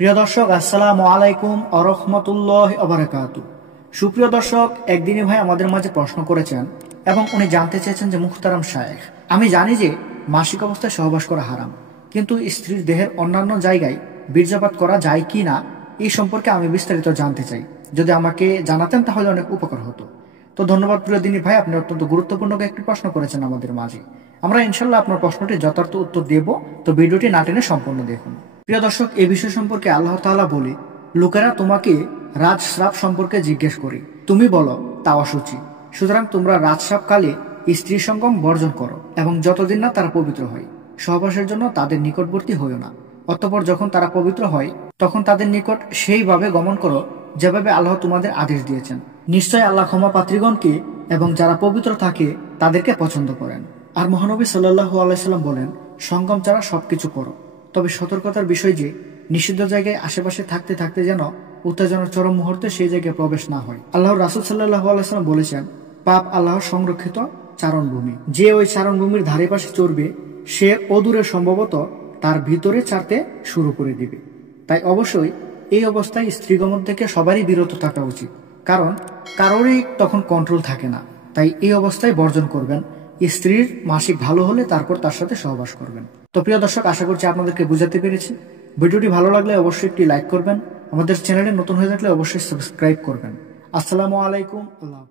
প্রিয় দর্শক, আসসালামু আলাইকুম ওয়া রাহমাতুল্লাহি ওয়া বারাকাতুহু। সুপ্রিয় দর্শক, একদিনই ভাই আমাদের মাঝে প্রশ্ন করেছেন এবং উনি জানতে চেয়েছেন যে মুহতারাম শায়েখ, আমি জানি যে মাসিক অবস্থায় সহবাস করা হারাম, কিন্তু স্ত্রীর দেহের অন্যান্য জায়গায় বীর্যপাত করা যায় কি না এই সম্পর্কে আমি বিস্তারিত জানতে চাই। যদি আমাকে জানাতেন তাহলে অনেক উপকার হতো। তো ধন্যবাদ প্রিয় দিনী ভাই, আপনি অত্যন্ত গুরুত্বপূর্ণ একটি প্রশ্ন করেছেন আমাদের মাঝে। আমরা ইনশাল্লাহ আপনার প্রশ্নটি যথার্থ উত্তর দেব, তো ভিডিওটি না টেনে সম্পূর্ণ দেখুন। প্রিয় দর্শক, এই বিষয় সম্পর্কে আল্লাহ তাআলা বলে, লোকেরা তোমাকে রাজস্রাব সম্পর্কে জিজ্ঞেস করে, তুমি বলো তা অসুচি। সুতরাং তোমরা রাজস্রাবকালে স্ত্রী সঙ্গম বর্জন করো এবং যতদিন না তারা পবিত্র হয় সহবাসের জন্য তাদের নিকটবর্তী হইও না। অতঃপর যখন তারা পবিত্র হয় তখন তাদের নিকট সেইভাবে গমন করো যেভাবে আল্লাহ তোমাদের আদেশ দিয়েছেন। নিশ্চয় আল্লাহ ক্ষমা পাত্রীগণকে এবং যারা পবিত্র থাকে তাদেরকে পছন্দ করেন। আর মহানবী সাল্লাল্লাহু আলাইহি সাল্লাম বলেন, সঙ্গম ছাড়া সবকিছু করো, তবে সতর্কতার বিষয় যে নিষিদ্ধ জায়গায় আশেপাশে থাকতে থাকতে যেন উত্তেজনার চরম মুহূর্তে সেই জায়গায় প্রবেশ না হয়। আল্লাহর রাসূল সাল্লাল্লাহু আলাইহি সাল্লাম বলেছেন, পাপ আল্লাহর সংরক্ষিত চারণভূমি, যে ওই চারণভূমির ধারে পাশে চড়বে সে অদূরে সম্ভবত তার ভিতরে ছাড়তে শুরু করে দিবে। তাই অবশ্যই এই অবস্থায় স্ত্রীগমন থেকে সবারই বিরত থাকা উচিত, কারণ কারোরই তখন কন্ট্রোল থাকে না। তাই এই অবস্থায় বর্জন করবেন। স্ত্রীর মাসিক ভালো হলে তারপর তার সাথে সহবাস করবেন। তো প্রিয় দর্শক, আশা করছি আপনাদেরকে বুঝাতে পেরেছি। ভিডিওটি ভালো লাগলে অবশ্যই একটি লাইক করবেন, আমাদের চ্যানেলে নতুন হয়ে থাকলে অবশ্যই সাবস্ক্রাইব করবেন। আসসালামু আলাইকুম। আল্লাহ।